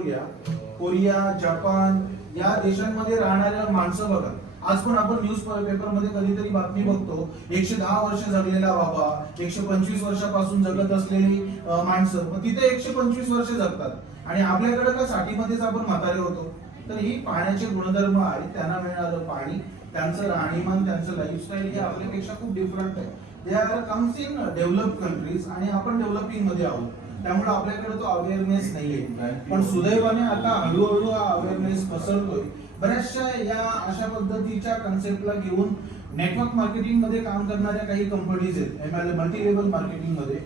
Australia, Korea, Japan या देशांमध्ये राहणाऱ्या माणसं बघा, आज पण आपण न्यूज पेपर मध्ये कधीतरी बातमी बघतो, 110 वर्ष जगलेला बाबा, 125 वर्षापासून जगत असलेली माणसं, मग तिथे 125 वर्ष जगतात आणि आपल्याकडे का 60 मध्येच आपण म्हातारे होतो. तर ही पाण्याचे गुणधर्म आहेत, त्यांना मिळणारं पाणी, त्यांचं राहणीमान, त्यांचं लाईफस्टाईल हे आपल्यापेक्षा खूप डिफरंट आहे. They are comes in develop countries आणि आपण डेव्हलपिंग मध्ये आहोत, त्यामुळे आपल्याकडे तो अवेअरनेस नाहीये. पण सुदैवाने आता हळूहळू हा अवेअरनेस पसरतोय. बऱ्याचशा या अशा पद्धतीच्या कन्सेप्टला घेऊन नेटवर्क मार्केटिंग मध्ये काम करणाऱ्या काही कंपनीज आहेत मल्टी लेवल मार्केटिंग मध्ये.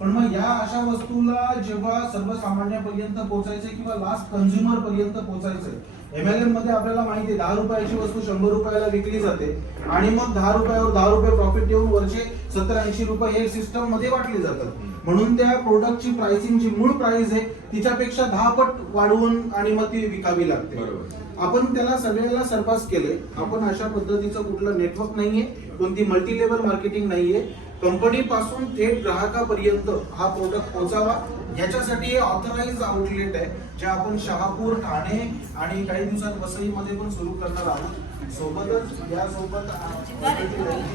पण मग या अशा वस्तूला जेव्हा सर्वसामान्यापर्यंत पोहोचायचे किंवा लास्ट कंझ्युमर पर्यंत पोहोचायचंय, MLM मध्ये आपल्याला माहिती आहे 10 रुपयाची वस्तू 100 रुपयाला विकली जाते आणि मग 10 रुपयावर 10 रुपये प्रॉफिट येऊन वरचे 70-80 रुपये हे सिस्टम मध्ये वाटले जातात. म्हणून त्या प्रोडक्टची प्राइसिंग जी मूळ प्राइस आहे तिच्यापेक्षा 10 पट वाढवून आणि मग ती विकावी लागते. आपण त्याला सगळ्याला सरपास केले. आपण अशा पद्धतीचं कुठलं नेटवर्क नाहीये, कोणती मल्टी लेवल मार्केटिंग नाहीये. कंपनी पासून थेट ग्राहकापर्यंत हा प्रोडक्ट पोहोचावा याच्यासाठी हे ऑथराइज आउटलेट आहे, जे आपण शहापूर, ठाणे आणि काही दिवसात वसईमध्ये पण सुरू करणार आहोत. सोबतच यासोबत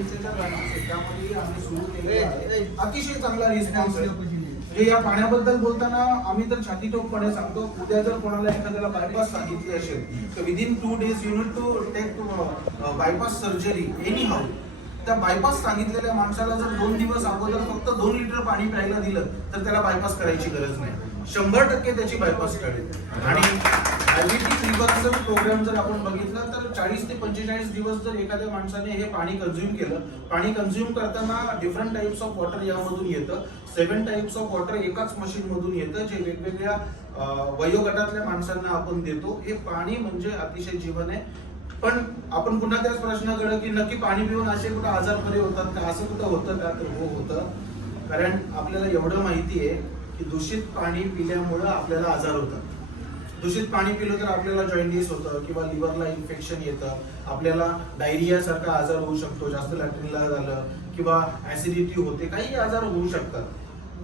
क्षेत्रामध्ये आम्ही सुरू केले आहे. अतिशय चांगला रिस्पॉन्स आहे. म्हणजे या पाण्याबद्दल बोलताना आम्ही तर छातीटोपपणे सांगतो, उद्या जर कोणाला एखाद्याला बायपास सांगितली असेल तर within 2 days you need to take bypass surgery anyhow. त्या बायपास सांगितलेल्या माणसाला जर 2 दिवस अगोदर फक्त 2 लिटर पाणी प्यायला दिलं तर त्याला बायपास करायची गरज नाही. 100% त्याची बायपास टळेल. आणि डायबिटीज रिव्हर्सल प्रोग्राम जर आपण बघितला तर 40 ते 45 दिवस जर एखाद्या माणसाने हे पाणी कंझ्युम केलं, पाणी कंझ्युम करताना डिफरंट टाइप्स ऑफ वॉटर यामधून येतं. 7 टाइप्स ऑफ वॉटर एकाच मशीन मधून येतं, जे वेगवेगळ्या वयोगटातल्या माणसांना आपण देतो. हे पाणी म्हणजे अतिशय जीवन आहे. पण आपण पुन्हा त्याच प्रश्नाकडे की नक्की पाणी पिऊन असे कुठं आजार बरे होतात का, असं कुठं होतं का? तर हो, होतं. कारण आपल्याला एवढं माहिती आहे की दूषित पाणी पिल्यामुळं आपल्याला आजार होतात. दूषित पाणी पिलं तर आपल्याला जॉइंडिस होतं किंवा लिव्हरला इन्फेक्शन येतं, आपल्याला डायरिया सारखा आजार होऊ शकतो, जास्त लॅट्रिनला झालं किंवा ऍसिडिटी होते, काही आजार होऊ शकतात.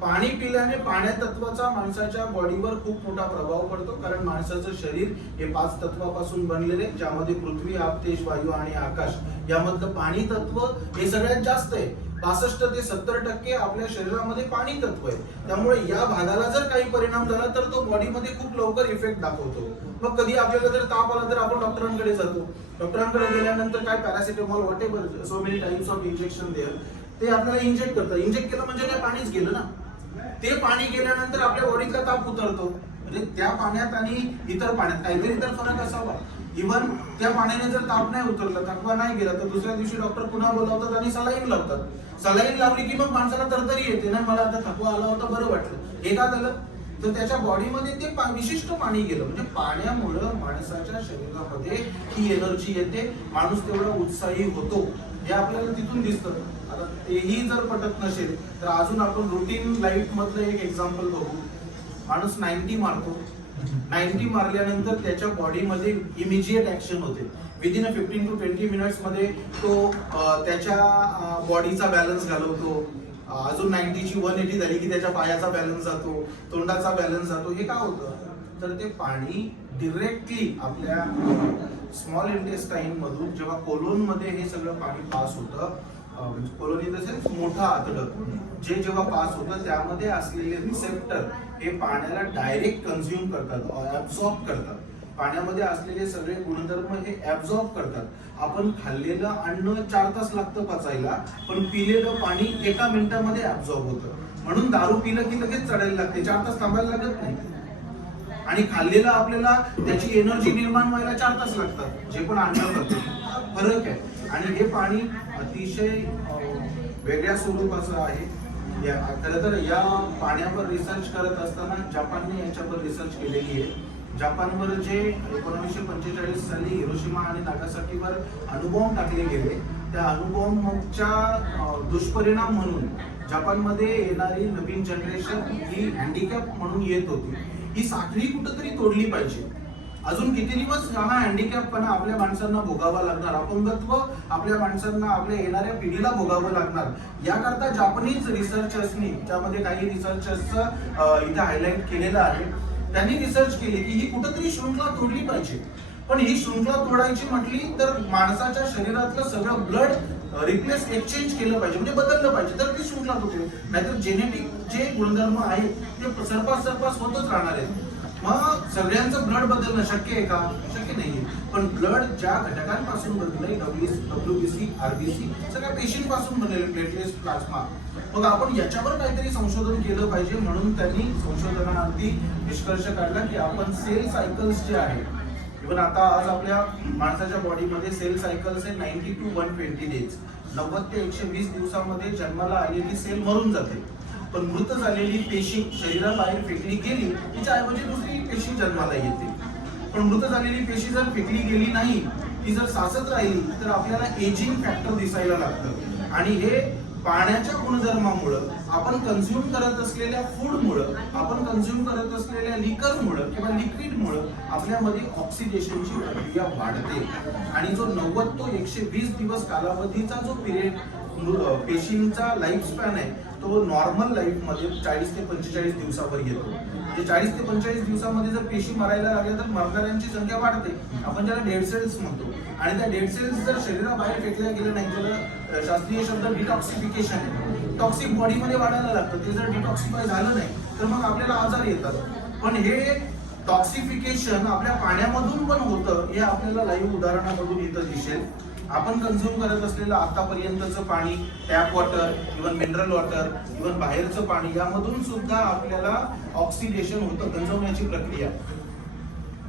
पाणी पिल्याने पाण्या तत्वाचा माणसाच्या बॉडीवर खूप मोठा प्रभाव पडतो. कारण माणसाचं शरीर हे 5 तत्वापासून बनलेले, ज्यामध्ये पृथ्वी, आप, तेज, वायू आणि आकाश यामधलं पाणी तत्व हे सगळ्यात जास्त आहे. 65 ते 70% आपल्या शरीरामध्ये पाणी तत्व आहे. त्यामुळे या भागाला जर काही परिणाम झाला तर तो बॉडीमध्ये खूप लवकर इफेक्ट दाखवतो. मग कधी आपल्याला जर ताप आला तर आपण डॉक्टरांकडे जातो. डॉक्टरांकडे गेल्यानंतर काय paracetamol, whatever, so many types of injection there, ते आपल्याला इंजेक्ट करतात. इंजेक्ट केलं म्हणजे काय, पाणीच गेलं ना. ते पाणी गेल्यानंतर आपल्या बॉडीचा ताप उतरतो. म्हणजे त्या पाण्यात आणि इतर पाण्यात काहीतरी तर फरक असावा. इव्हन त्या पाण्याने जर ताप नाही उतरला, थकवा नाही गेला, तर दुसऱ्या दिवशी डॉक्टर पुन्हा बोलावतात आणि सलाईन लावतात. सलाईन लावली की मग माणसाला तरतरी येते ना, मला आता थकवा आला होता, बरं वाटलं. हे का झालं तर त्याच्या बॉडीमध्ये ते विशिष्ट पाणी गेलं. म्हणजे पाण्यामुळं माणसाच्या शरीरामध्ये ही एनर्जी येते, माणूस तेवढा उत्साही होतो, हे आपल्याला तिथून दिसतं. आता तेही जर पटत नसेल तर अजून आपण रुटीन लाईफ मधलं एक एक्झाम्पल बघू. माणूस 90 मारतो, 90 मारल्यानंतर त्याच्या बॉडीमध्ये इमिजिएट ऍक्शन होते. विदिन 15 to 20 मिनिट्स मध्ये तो त्याच्या बॉडीचा बॅलन्स घालवतो. अजून 90 ची 180 झाली की त्याच्या पायाचा बॅलन्स जातो, तोंडाचा बॅलन्स जातो. हे का होतं तर ते पाणी डिरेक्टली आपल्या स्मॉल इंटेस्टाईन मधून जेव्हा कोलोन मध्ये हे सगळं पाणी पास होतं, कोलोन इन द सेन्स मोठा आतडं, जे जेव्हा पास होतं त्यामध्ये असलेले रिसेप्टर हे पाण्याला डायरेक्ट कंझ्युम करतात, ऍब्सॉर्ब करतात. पाण्यामध्ये असलेले सगळे गुणधर्म हे ऍब्सॉर्ब करतात. आपण खाल्लेलं अन्न 4 तास लागतं पचायला, पण पिलेलं पाणी 1 मिनिटामध्ये ऍब्सॉर्ब होतं. म्हणून दारू पिलं की लगेच चढायला लागते, 4 तास थांबायला लागत नाही. आणि खाल्लेलं आपल्याला त्याची एनर्जी निर्माण व्हायला 4 तास लागतात, जे पण अन्न खातो. फरक आहे. आणि हे पाणी अतिशय वेगळ्या स्वरूपाचं आहे. खरं तर या पाण्यावर रिसर्च करत असताना जपानने याच्यावर रिसर्च केलेली आहे. जपानवर जे 1945 साली हिरोशिमा आणि नागासाकीवर अणुबॉम्ब टाकले गेले, त्या अणुबॉम्बच्या दुष्परिणाम म्हणून जपानमध्ये येणारी नवीन जनरेशन ही हँडिकॅप म्हणून येत होती. ही साखळी कुठंतरी तोडली पाहिजे. अजून किती दिवस हा हँडिकॅपपणा आपल्या माणसांना भोगावा लागणार, अपंगत्व आपल्या माणसांना, आपल्या येणाऱ्या पिढीला भोगावं लागणार. याकरता जापनीज रिसर्चर्सनी, त्यामध्ये काही रिसर्चर्सचं इथे हायलाइट केलेलं आहे त्यांनी रिसर्च केले की ही कुठंतरी शृंखला तोडली पाहिजे. पण ही शृंखला तोडायची म्हटली तर माणसाच्या शरीरातलं सगळं ब्लड रिप्लेस एक्सचेंज केलं पाहिजे, म्हणजे बदललं पाहिजे, तर ती शृंखला तुटेल. नाहीतर जेनेटिक जे गुणधर्म आहेत ते सरपास होतच राहणार आहेत. मग सगळ्यांचं ब्लड बदलणं शक्य आहे का? शक्य नाहीये. पण ब्लड ज्या घटकांपासून बनलंय, WBC, RBC सगळ्या पेशींपासून बनलेले, प्लेटलेट्स, प्लाझ्मा. मग आपण याच्यावर काहीतरी संशोधन केलं पाहिजे. म्हणून त्यांनी संशोधनाअंती निष्कर्ष काढला की आपण सेल सायकल्स जे आहे, इव्हन आता आज आपल्या माणसाच्या बॉडीमध्ये सेल सायकल्स आहे 90 to 120 डेज. 90 ते 120 दिवसामध्ये जन्माला आलेली सेल मरून जाते. पण मृत झालेली पेशी शरीराबाहेर फेकली गेली, तिच्याऐवजी दुसरी पेशी जन्माला येते. पण मृत झालेली पेशी जर फेकली गेली नाही, ती जर साचत राहिली तर आपल्याला एजिंग फॅक्टर दिसायला लागतं. आणि हे पाण्याच्या गुणधर्मामुळं, आपण कन्झ्युम करत असलेल्या फूडमुळं, आपण कन्झ्युम करत असलेल्या लिकरमुळं किंवा लिक्विडमुळं आपल्यामध्ये ऑक्सिडेशनची प्रक्रिया वाढते. आणि जो 90 ते 120 दिवस कालावधीचा जो पिरियड पेशींचा लाईफ स्पॅन आहे, तो नॉर्मल लाईफ मध्ये 40 ते 45 दिवसावर येतो. म्हणजे 40 ते 45 दिवसामध्ये जर पेशी मरायला लागल्या तर मरणाऱ्यांची संख्या वाढते. आपण त्याला डेड सेल्स म्हणतो. आणि त्या डेड सेल्स जर शरीराबाहेर फेकल्या गेल्या नाही, त्याला शास्त्रीय शब्द डिटॉक्सिफिकेशन आहे. टॉक्सिक बॉडीमध्ये वाढायला लागतं. ते जर डिटॉक्सिफाय झालं नाही तर मग आपल्याला आजार येतात. पण हे टॉक्सिफिकेशन आपल्या पाण्यामधून पण होतं, हे आपल्याला लाईव्ह उदाहरणामधून इथं दिसेल. आपण कन्झ्युम करत असलेलं आतापर्यंतचं पाणी, tap water, even mineral water, even बाहेरचं पाणी, यामधून सुद्धा आपल्याला ऑक्सिडेशन होतं, गंजवण्याची प्रक्रिया.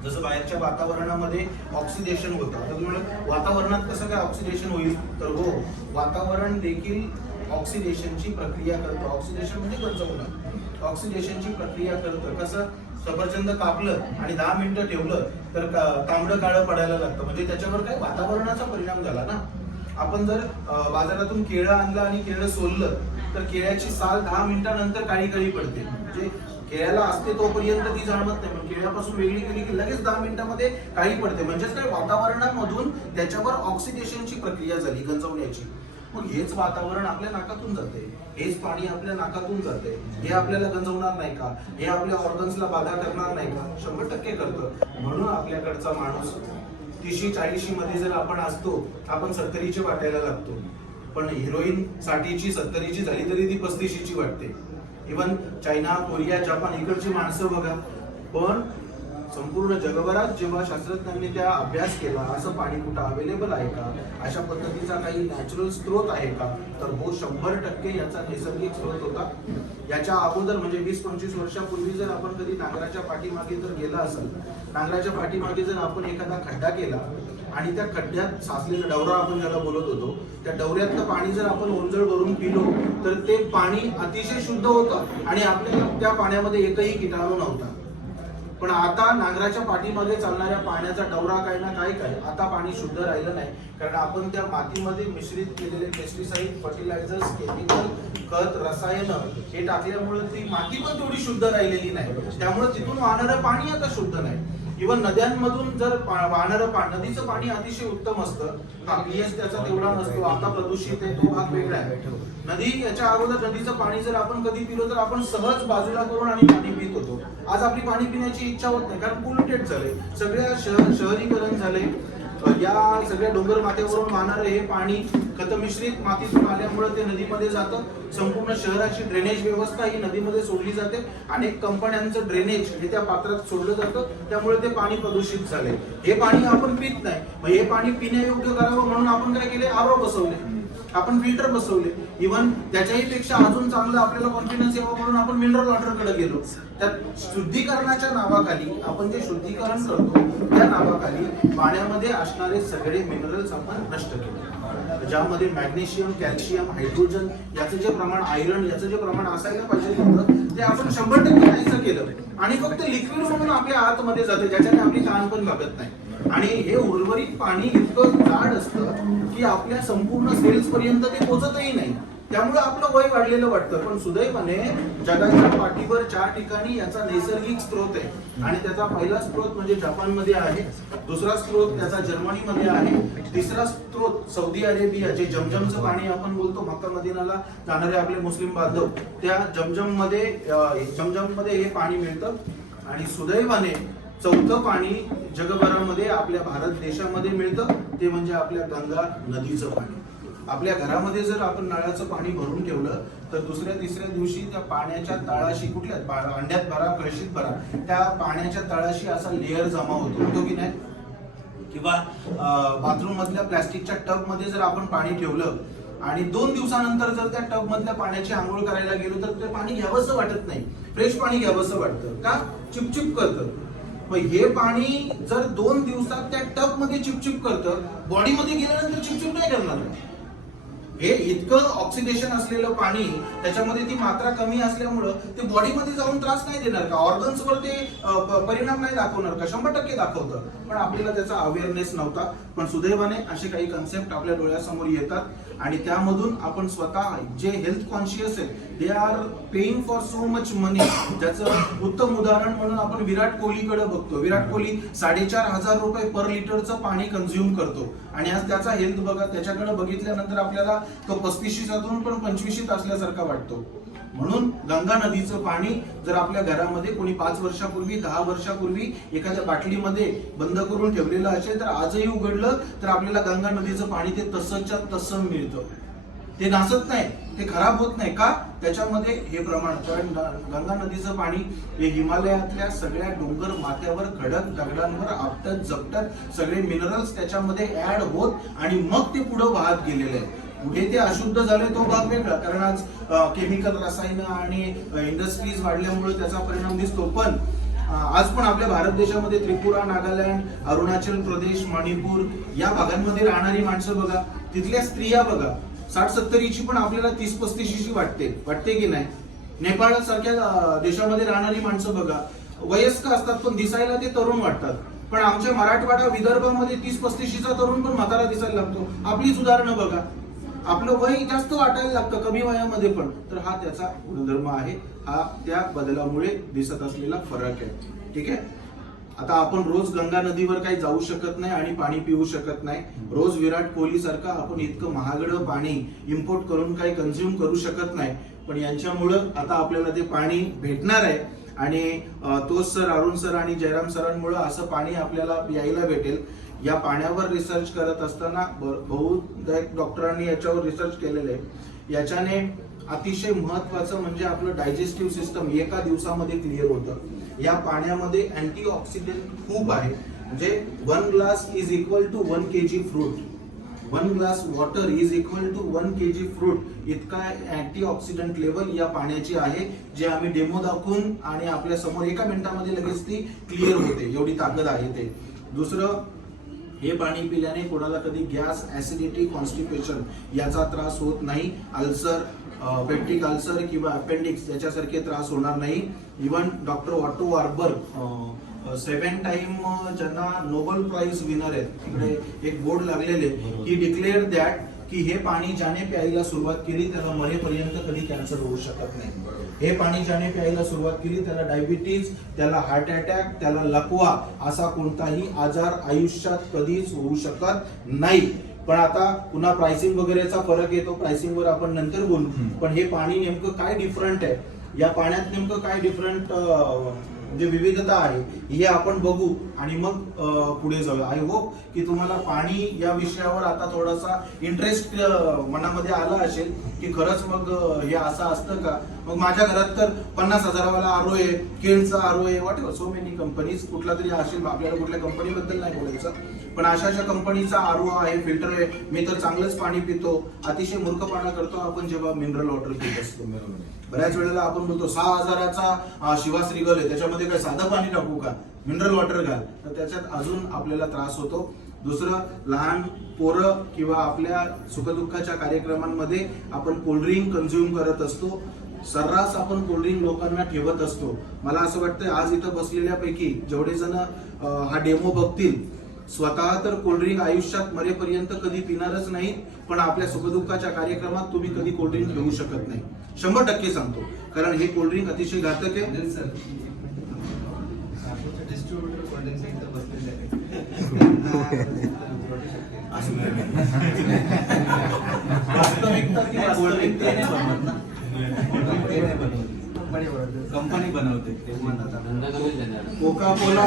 जसं बाहेरच्या वातावरणामध्ये ऑक्सिडेशन होतं, तर वातावरणात कसं काय ऑक्सिडेशन होईल? तर हो, वातावरण देखील ऑक्सिडेशनची प्रक्रिया करतं. ऑक्सिडेशन म्हणजे गंजवणं. ऑक्सिडेशनची प्रक्रिया करतं. कसं? सफरचंद कापलं आणि 10 मिनिटं ठेवलं तर तांबडं काळं पडायला लागतं. म्हणजे त्याच्यावर काय वातावरणाचा परिणाम झाला ना. आपण जर बाजारातून केळं आणलं आणि केळं सोललं तर केळ्याची साल 10 मिनिटानंतर काळी काळी पडते. म्हणजे केळ्याला असते तोपर्यंत ती जाणवत नाही, पण केळ्यापासून वेगळी केली की लगेच 10 मिनिटांमध्ये काळी पडते. म्हणजेच काय, वातावरणामधून त्याच्यावर ऑक्सिडेशनची प्रक्रिया झाली, गंजवण्याची. मग हेच वातावरण आपल्या नाकातून जाते, हेच पाणी आपल्या नाकातून जाते. हे आपल्याला गंजवणार नाही का? हे आपल्या ऑर्गन्सला बाधा करणार नाही का? 100% करतं. म्हणून आपल्याकडचा माणूस 30-40 मध्ये जर आपण असतो, आपण 70ची वाटायला लागतो. पण हिरोईन 60ची 70ची झाली तरी ती 35ची वाटते. इव्हन चायना, कोरिया, जपान इकडची माणसं बघा. पण संपूर्ण जगभरात जेव्हा शास्त्रज्ञांनी त्या अभ्यास केला, असं पाणी कुठं अवेलेबल आहे का, अशा पद्धतीचा काही नॅचरल स्रोत आहे का, तर हो, 100% याचा नैसर्गिक स्रोत होता. याच्या अगोदर म्हणजे 20-25 वर्षापूर्वी जर आपण कधी नांगराच्या पाठीमागे जर गेला असेल, नांगराच्या पाठीमागे जर आपण एखादा खड्डा केला आणि त्या खड्ड्यात साचलेलं डवरा, आपण ज्याला बोलत होतो, त्या डवऱ्यातलं पाणी जर आपण ओंजळ भरून पिलो तर ते पाणी अतिशय शुद्ध होतं आणि आपल्याला त्या पाण्यामध्ये एकही किटाणू नव्हता. पण आता नांगराच्या पाठीमागे चालणाऱ्या पाण्याचा डवरा काय ना काय आता पाणी शुद्ध राहिलं नाही. कारण आपण त्या मातीमध्ये मिश्रित केलेले पेस्टिसाइड, फर्टिलायझर्स, केमिकल, खत, रसायन हे टाकल्यामुळे ती माती पण तेवढी शुद्ध राहिलेली नाही. त्यामुळे तिथून वाहणारं पाणी आता शुद्ध नाही. इव्हन नद्यांमधून जर वाहणारं नदीचं पाणी अतिशय उत्तम असतं. पीएच त्याचा तेवढा नसतो. आता प्रदूषित आहे, तो भाग वेगळा आहे. नदी, याच्या अगोदर नदीचं पाणी जर आपण कधी पिलो तर आपण सहज बाजूला करून आणि पाणी पित होतो. आज आपली पाणी पिण्याची इच्छा होत नाही, कारण पोल्युटेड झाले, सगळ्या शहरीकरण झाले. या सगळ्या डोंगर माथ्यावरून वाहणारं हे पाणी खतमिश्रित मातीतून आल्यामुळे ते नदीमध्ये जातं. संपूर्ण शहराची ड्रेनेज व्यवस्था ही नदीमध्ये सोडली जाते. अनेक कंपन्यांचं ड्रेनेज हे त्या पात्रात सोडलं जातं, त्यामुळे ते पाणी प्रदूषित झाले. हे पाणी आपण पित नाही. मग हे पाणी पिण्यायोग्य करावं म्हणून आपण काय केले? आरो बसवले, आपण फिल्टर बसवले. इव्हन त्याच्याही पेक्षा अजून चांगलं आपल्याला कॉन्फिडन्स यावं म्हणून आपण मिनरल वॉटर कडे गेलो. त्यात शुद्धीकरणाच्या नावाखाली आपण जे शुद्धीकरण करतो त्या नावाखाली पाण्यामध्ये असणारे सगळे मिनरल्स आपण नष्ट केले. ज्यामध्ये मॅग्नेशियम, कॅल्शियम, हायड्रोजन याचं जे प्रमाण, आयरन याचं जे प्रमाण असायला पाहिजे होतं ते आपण 100% नाहीसं केलं. आणि फक्त लिक्विड म्हणून आपल्या आतमध्ये जाते, ज्याच्याने आपली तहान पण भागत नाही. आणि हे उर्वरित पाणी इतकं जाड असतं की आपल्या संपूर्ण सेल्स पर्यंत ते पोहोचतही नाही. त्यामुळे आपलं वय वाढलेलं वाटतं. पण सुदैवाने जगाच्या पाठीवर 4 ठिकाणी याचा नैसर्गिक स्रोत आहे. आणि त्याचा पहिला स्रोत म्हणजे जपानमध्ये आहे, दुसरा स्रोत त्याचा जर्मनीमध्ये आहे, तिसरा स्रोत सौदी अरेबिया, जे जमजमचं पाणी आपण बोलतो, मक्का मदिनाला जाणारे आपले मुस्लिम बांधव, त्या जमजममध्ये हे पाणी मिळतं. आणि सुदैवाने चौथं पाणी जगभरामध्ये आपल्या भारत देशामध्ये मिळतं, ते म्हणजे आपल्या गंगा नदीचं पाणी. आपल्या घरामध्ये जर आपण नळाचं पाणी भरून ठेवलं तर दुसऱ्या तिसऱ्या दिवशी त्या पाण्याच्या तळाशी, कुठल्या अंड्यात भरा कळशीत भरा, त्या पाण्याच्या तळाशी असा लेअर जमा होतो की नाही. किंवा बाथरूम मधल्या प्लास्टिकच्या टब मध्ये जर आपण पाणी ठेवलं आणि 2 दिवसानंतर जर त्या टब मधल्या पाण्याची आंघोळ करायला गेलो तर ते पाणी घ्यावंसं वाटत नाही, फ्रेश पाणी घ्यावंसं वाटतं का, चिपचिप करतं. मग हे पाणी जर 2 दिवसात त्या टब मध्ये चिपचिप करतं, बॉडीमध्ये गेल्यानंतर चिपचिप नाही करणार. हे इतकं ऑक्सिडेशन असलेलं पाणी, त्याच्यामध्ये ती मात्रा कमी असल्यामुळं ते बॉडीमध्ये जाऊन त्रास नाही देणार का, ऑर्गन्सवर ते परिणाम नाही दाखवणार का, 100% दाखवतं. पण आपल्याला त्याचा अवेअरनेस नव्हता. पण सुदैवाने असे काही कन्सेप्ट आपल्या डोळ्यासमोर येतात आणि त्यामधून आपण स्वतः जे हेल्थ कॉन्शियस आहेत, they are paying for so much money. ज्याचं उत्तम उदाहरण म्हणून आपण विराट कोहलीकडे बघतो. विराट कोहली 4,500 रुपये पर लिटरचं पाणी कंझ्युम करतो आणि आज त्याचा हेल्थ बघा, त्याच्याकडे बघितल्यानंतर आपल्याला तो 35शीतून पण 25शीत असल्यासारखा वाटतो. म्हणून गंगा नदीचं पाणी जर आपल्या घरामध्ये कोणी 5 वर्षापूर्वी 10 वर्षापूर्वी एखाद्या बाटलीमध्ये बंद करून ठेवलेलं असेल तर आजही उघडलं तर आपल्याला गंगा नदीचं पाणी ते तसंच्या तसं मिळतं. ते नासत नाही, ते खराब होत नाही का, त्याच्यामध्ये हे प्रमाण. कारण गंगा नदीचं पाणी हे हिमालयातल्या सगळ्या डोंगर माथ्यावर खडक दगडांवर आपटत जपटत सगळे मिनरल्स त्याच्यामध्ये ऍड होत आणि मग ते पुढे वाहत गेलेले आहे. कुठे ते अशुद्ध झाले तो भाग वेगळा, कारण आज केमिकल रसायन आणि इंडस्ट्रीज वाढल्यामुळे त्याचा परिणाम दिसतो. पण आज पण आपल्या भारत देशामध्ये त्रिपुरा, नागालँड, अरुणाचल प्रदेश, मणिपूर या भागांमध्ये राहणारी माणसं बघा, तिथल्या स्त्रिया बघा, 60-70ची पण आपल्याला 30-35ची वाटते की नाही. नेपाळ सारख्या देशामध्ये राहणारी माणसं बघा, वयस्क असतात पण दिसायला ते तरुण वाटतात. पण आमच्या मराठवाडा विदर्भामध्ये 30-35चा तरुण पण म्हातारा दिसायला लागतो. आपलीच उदाहरणं बघा, आपलं वय जास्त वाटायला लागतं कमी वयामध्ये पण. तर हा त्याचा गुणधर्म आहे, हा त्या बदलामुळे दिसत असलेला फरक आहे. ठीक आहे. आता आपण रोज गंगा नदीवर काही जाऊ शकत नाही आणि पाणी पिऊ शकत नाही. रोज विराट कोहली सारखं आपण इतकं महागडं पाणी इम्पोर्ट करून काही कंझ्युम करू शकत नाही. पण यांच्यामुळं आता आपल्याला ते पाणी भेटणार आहे आणि तोच सर, अरुण सर आणि जयराम सरांमुळे असं पाणी आपल्याला यायला भेटेल. या पाण्यावर रिसर्च करत असताना बहुतेक डॉक्टरांनी याच्यावर रिसर्च केलेलं आहे. याच्याने अतिशय महत्वाचं म्हणजे आपलं डायजेस्टिव्ह सिस्टम एका दिवसामध्ये क्लिअर होतं. या पाण्यामध्ये अँटीऑक्सिडंट खूप आहे. म्हणजे 1 glass is equal to 1 kg fruit, 1 glass water is equal to 1 kg fruit. इतका अँटीऑक्सिडंट लेवल या पाण्याची आहे, जे आम्ही डेमो दाखवून आणि आपल्या समोर एका मिनिटामध्ये लगेच ती क्लिअर होते, एवढी ताकद आहे ते. दुसरं, हे पाणी पिल्याने कोणाला कधी गॅस, ऍसिडिटी, कॉन्स्टिपेशन याचा त्रास होत नाही. अल्सर, पेप्टिक अल्सर किंवा अपेंडिक्स याच्यासारखे त्रास होणार नाही. इव्हन डॉक्टर ऑटो वार्बर 7 टाइम ज्यांना नोबेल प्राइज विनर आहेत, तिकडे एक बोर्ड लागलेले, ही डिक्लेअर दॅट की हे पाणी ज्याने प्यायला सुरुवात केली त्याला मरेपर्यंत कधी कॅन्सर होऊ शकत नाही. हे पाणी ज्याने प्यायला सुरुवात केली त्याला डायबिटीज, त्याला हार्ट अटॅक, त्याला लकवा असा कोणताही आजार आयुष्यात कधीच होऊ शकत नाही. पण आता पुन्हा प्राइसिंग वगैरेचा फरक येतो, प्राइसिंग वर आपण नंतर बोलू. पण हे पाणी नेमकं काय डिफरंट आहे, या पाण्यात नेमकं काय डिफरंट जे विविधता आहे हे आपण बघू आणि मग पुढे जाऊया. आय होप की तुम्हाला पाणी या विषयावर आता थोडासा इंटरेस्ट मनामध्ये आला असेल की खरंच मग हे असं असतं का. मग माझ्या घरात तर 50,000 वाला आरो आहे, केळचा आरो आहे, what ever, so many companies. कुठला तरी असेल, आपल्याला कुठल्या कंपनीबद्दल नाही बोलायचं, पण अशा कंपनीचा आरो आहे, फिल्टर आहे. मी तर चांगलंच पाणी पितो. अतिशय मूर्खपणा करतो आपण जेव्हा मिनरल वॉटर पित असतो. बऱ्याच वेळेला आपण बोलतो 6,000चा शिवास रिगल आहे, त्याच्यामध्ये काय साधं पाणी टाकू का, मिनरल वॉटर घाल, तर त्याच्यात अजून आपल्याला त्रास होतो. दुसरं, लहान पोरं किंवा आपल्या सुखदुःखाच्या कार्यक्रमांमध्ये आपण कोल्ड्रिंक कंझ्युम करत असतो. सर्रास आपण कोल्ड्रिंक लोकांना ठेवत असतो. मला असं वाटतं आज इथं बसलेल्यापैकी जेवढे जण हा डेमो बघतील, स्वतः तर कोल्ड्रिंक आयुष्यात मरेपर्यंत कधी पिणारच नाही, पण आपल्या सुखदुःखाच्या कार्यक्रमात तुम्ही कधी कोल्ड्रिंक घेऊ शकत नाही. 100% सांगतो, कारण हे कोल्ड्रिंक अतिशय घातक आहे. कंपनी बनवते ते म्हणतात. कोका कोला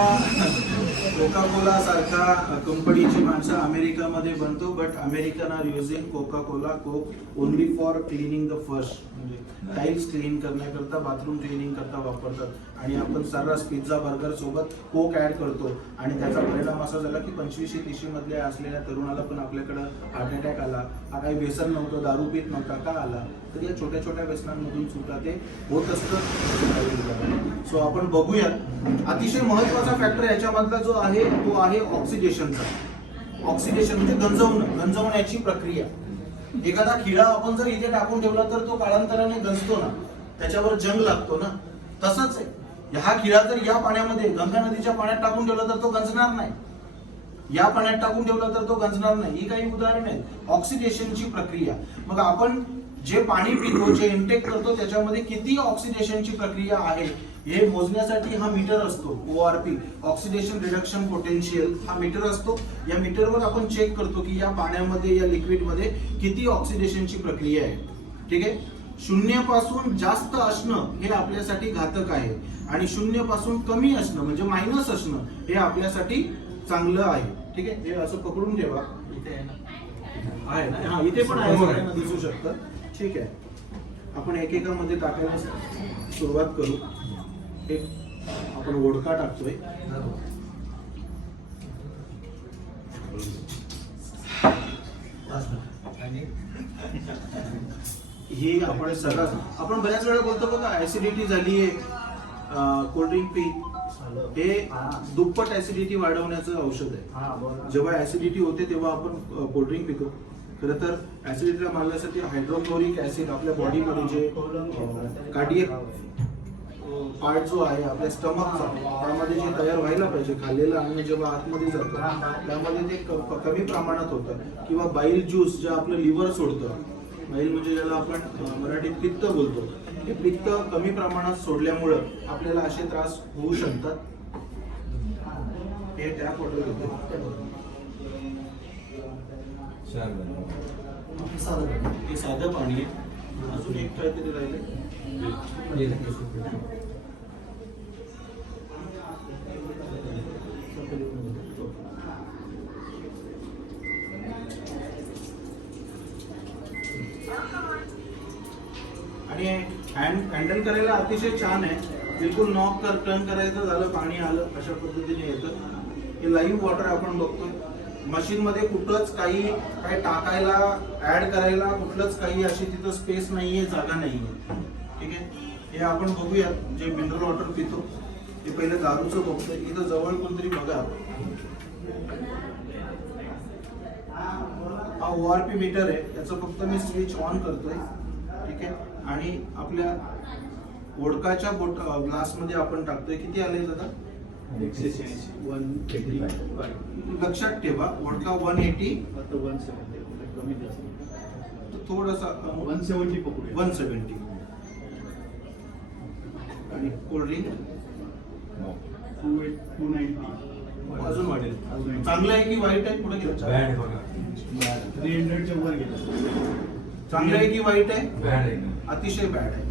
सारखा कंपनीची माणसं अमेरिकामध्ये बनतो, but American are using Coca Cola Coke only for cleaning the फर्श, म्हणजे टाईल्स क्लीन करण्याकरता, बाथरूम क्लिनिंग करता वापरतात. आणि आपण सर्रास पिझ्झा बर्गर सोबत कोक ऍड करतो आणि त्याचा परिणाम असा झाला की 25-30 मधल्या असलेल्या तरुणाला पण आपल्याकडं हार्ट अटॅक आला. हा काही व्यसन नव्हतं, दारू पीत नव्हता, का आला? तर या छोट्या छोट्या व्यसनांमधून सुद्धा ते होत असतं. सो आपण बघूयात. अतिशय महत्वाचा फॅक्टर याच्यामधला जो आहे तो आहे ऑक्सिडेशनचा. ऑक्सिडेशन म्हणजे गंजवण्याची प्रक्रिया. एखादा खिळा आपण जर इथे टाकून ठेवला तर तो कालांतराने गंजतो ना, त्याच्यावर जंग लागतो ना. तसंच आहे, हा खिळा जर या पाण्यामध्ये गंगा नदीच्या पाण्यात टाकून ठेवला तर तो गंजणार नाही, या पाण्यात टाकून ठेवला तर तो गंजणार नाही. ही काही उदाहरण आहेत ऑक्सिडेशनची प्रक्रिया. मग आपण जे पाणी पितो, जे इंटेक करतो, त्याच्यामध्ये किती ऑक्सिडेशनची प्रक्रिया आहे हे मोजण्यासाठी हा मीटर असतो. ORP, ऑक्सिडेशन रिडक्शन पोटेन्शियल, हा मीटर असतो. या मीटरवर आपण चेक करतो की या पाण्यामध्ये, या लिक्विडमध्ये किती ऑक्सिडेशनची प्रक्रिया आहे. ठीक आहे. 0 पासून जास्त असणं हे आपल्यासाठी घातक आहे आणि 0 पासून कमी असणं म्हणजे मायनस असणं हे आपल्यासाठी चांगलं आहे. ठीक आहे. हे असं पकडून ठेवा. इथे आहे ना, हा इथे पण आहे, सगळ्यांना दिसू शकतं. ठीक आहे. आपण एकेकामध्ये टाकायला सुरुवात करू. एक आपण वोडका टाकतोय. ही आपण सगळं आपण बऱ्याच वेळा बोलतो बघा, ऍसिडिटी झालीये, कोल्ड्रिंक पी. हे दुप्पट ऍसिडिटी वाढवण्याचं औषध आहे. जेव्हा ऍसिडिटी होते तेव्हा आपण कोल्ड्रिंक पितो. खरं तर ऍसिडिटीला मारण्यासाठी हायड्रोक्लोरिक ऍसिड आपल्या बॉडीमध्ये जे कार्डियक पार्ट जो आहे आपल्या स्टमकचा, त्यामध्ये जे तयार व्हायला पाहिजे, खाल्लेलं अन्न जेव्हा आतमध्ये जातं त्यामध्ये ते कमी प्रमाणात होतं. किंवा बाईल ज्यूस जे आपलं लिव्हर सोडतं, बाईल म्हणजे ज्याला आपण मराठीत पित्त बोलतो, हे पित्त कमी प्रमाणात सोडल्यामुळं आपल्याला असे त्रास होऊ शकतात. हे टॅप वॉटर घेतो. हे साधं पाणी आहे. अजून एक काहीतरी राहिले. आणि हँडल करायला अतिशय छान आहे. बिलकुल नॉक टर्न करायचं झालं, पाणी आलं, अशा पद्धतीने येतं. हे लाईव्ह वॉटर आपण बघतोय. मशीन मध्ये कुठलंच काही टाकायला, ऍड करायला कुठलंच काही अशी तिथं स्पेस नाहीये, जागा नाहीये. ठीक आहे. हे आपण बघूयात. जे मिनरल वॉटर पितो ते पहिलं दारूचं बघतोय. इथं जवळ कोणतरी बघा. हा ORP मीटर आहे. याचं फक्त मी स्विच ऑन करतोय. ठीक आहे. आणि आपल्या वोडकाच्या ग्लास मध्ये आपण टाकतोय. किती आले दादा? 185. लक्षात ठेवा, वोडका 180, थोडासा 170 आणि कोल्ड्रिंक 290. अजून वाढेल. चांगलं आहे की वाईट आहे? पुढे गेलं 300च्या वर गेलं. चांगलं आहे की वाईट आहे? बॅड आहे. अतिशय बॅड आहे.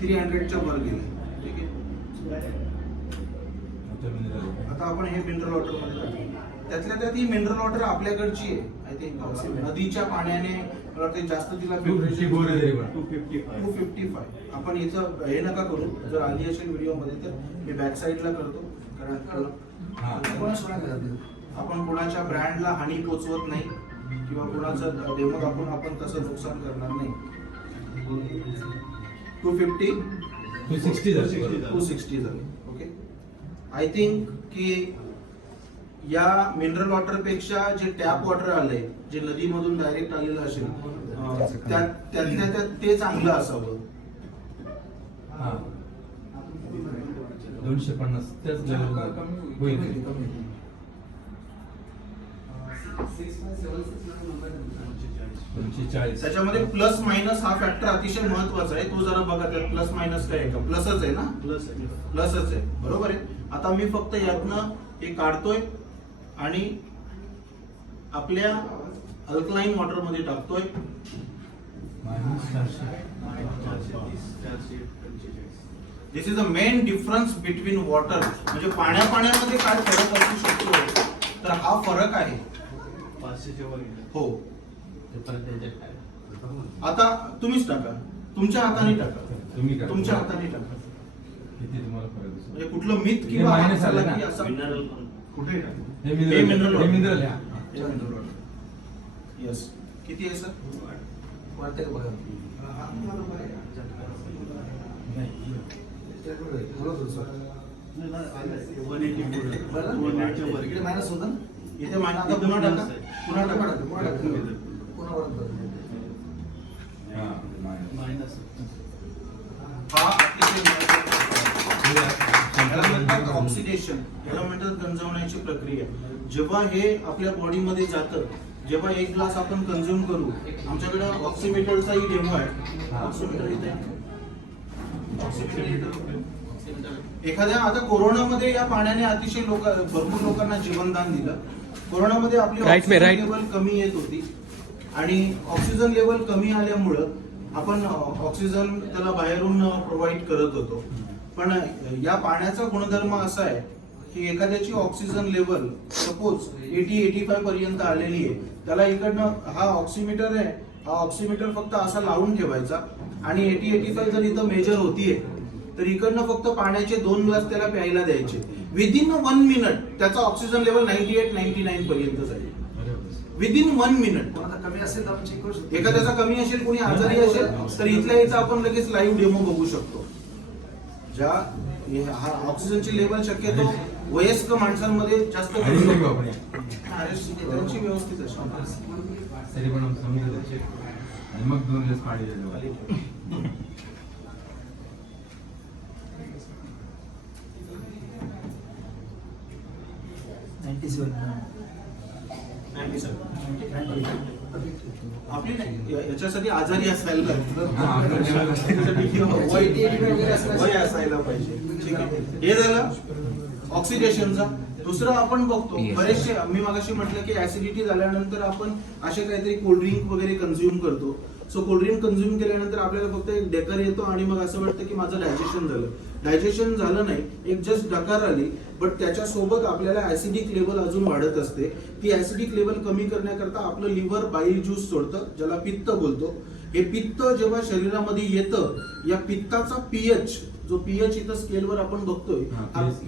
300च्या वर गेलं. ठीक आहे. आता आपण हे मिनरल वॉटर मध्ये टाकू. त्यातल्या त्यात ही मिनरल वॉटर आपल्याकडची आहे. आय थिंक नदीच्या पाण्याने मला वाटतं जास्त तिला 255. आपण इथं हे नका करू. जर आली असेल व्हिडिओ मध्ये तर मी बॅक साईडला करतो. कारण आपण कोणाच्या ब्रँडला हानी पोचवत नाही किंवा कोणाचं डेमो दाखवून आपण तसं नुकसान करणार नाही. 260 झाले. ओके. आय थिंक की या मिनरल वॉटर पेक्षा जे टॅप वॉटर आलंय, जे नदीमधून डायरेक्ट आलेलं असेल, त्यातल्या त्यात ते चांगलं असावं. 250 त्याच लेवलला होईल. 240. त्याच्यामध्ये प्लस मायनस हा फॅक्टर अतिशय महत्वाचा आहे. तो जरा बघा, त्यात प्लस मायनस काय आहे का? प्लसच आहे ना? प्लसच आहे. बरोबर आहे. आता मी फक्त यातनं हे काढतोय आणि आपल्या अल्कलाईन वॉटर मध्ये टाकतोय. This is a main difference between water. म्हणजे पाण्यामध्ये काय फरक असू शकतो, तर हा फरक आहे. 500च्या वर गेलं. हो. ते परत त्याच्यात टाका. आता तुम्हीच टाका, तुमच्या हाताने टाका, तुम्ही करा. तुमच्या हाताने टाका. किती तुम्हाला फरक दिसतो? म्हणजे कुठलं मिथ हे किंवा minus झाला आलं की ना? असं मिनरल कुठे टाका. हे हे मिनरल mineral हे water. मिनरल आहे. हे mineral water. Yes. किती आहे सर? वाटतंय का बघा? बोलत होतो सर. 180 बरं? 180च्या वर इकडे गेलं. मायनस होतं ना? इथे माहिती आता पुन्हा टाका, पुन्हा टाका. पुन्हा वरत बघा. हा, minus. मायनस. हा अतिशय महत्त्वाचा आहे. याला म्हणतात ऑक्सिडेशन, याला म्हणतात गंजवण्याची प्रक्रिया. जेव्हा हे आपल्या बॉडीमध्ये जातं, जेव्हा एक ग्लास आपण कंझ्युम करू, आमच्याकडे ऑक्सिमीटरचाही डेमो आहे. ऑक्सिमीटर इथे ऑक्सिमीटर इथे. एखाद्या आता कोरोनामध्ये या पाण्याने अतिशय भरपूर लोकांना जीवनदान दिलं. कोरोनामध्ये आपली ऑक्सिजन लेवल कमी येत होती आणि ऑक्सिजन लेवल कमी आल्यामुळं आपण ऑक्सिजन त्याला बाहेरून प्रोव्हाइड करत होतो. पण या पाण्याचा गुणधर्म असा आहे की एखाद्याची ऑक्सिजन लेवल सपोज 80-85 पर्यंत आलेली आहे, त्याला इकडनं हा ऑक्सिमीटर आहे, हा ऑक्सिमीटर फक्त असा लावून ठेवायचा आणि 80-85 जर इथं मेजर होतीये तर इकडनं फक्त पाण्याचे 2 ग्लास त्याला प्यायला द्यायचे. विदिन 1 मिनिट त्याचा ऑक्सिजन लेवल 98-99 पर्यंत जाईल. Within 1 minute. कोणाचा कमी असेल तर आपण चेक करू शकतो. एखाद्याचा कमी असेल, कोणी आजारी असेल तर इथल्या इथं आपण लगेच लाईव्ह डेमो बघू शकतो. हा ऑक्सिजनची लेवल शक्यतो वयस्कर माणसांमध्ये जास्त आणि कमी बघू आपण या. त्यांची व्यवस्थित असते. तरी पण समजून घ्यायचे. आणि मग 2 ग्लास पाणी द्यायचं. आपली नाही याच्यासाठी आजारी असायला हा, आपलं level असतं. वय असायला पाहिजे. ठीक आहे, हे झालं ऑक्सिडेशनचा. दुसरं आपण बघतो बरेचसे, मी मगाशी म्हटलं की ऍसिडिटी झाल्यानंतर आपण असे काहीतरी कोल्ड्रिंक वगैरे कंझ्युम करतो. सो कोल्ड्रिंक कंझ्युम केल्यानंतर आपल्याला फक्त एक डकार येतो आणि मग असं वाटतं की माझं डायजेशन झालं. डायजेशन झालं नाही, एक जस्ट डकार आली, बट त्याच्यासोबत आपल्याला ऍसिडिक लेवल अजून वाढत असते. ती ऍसिडिक लेवल कमी करण्याकरता आपलं लिव्हर बाईल ज्यूस सोडतं, ज्याला पित्त बोलतो. हे पित्त जेव्हा शरीरामध्ये येतं, या पित्ताचा पीएच, जो पीएच इथं स्केलवर आपण बघतोय,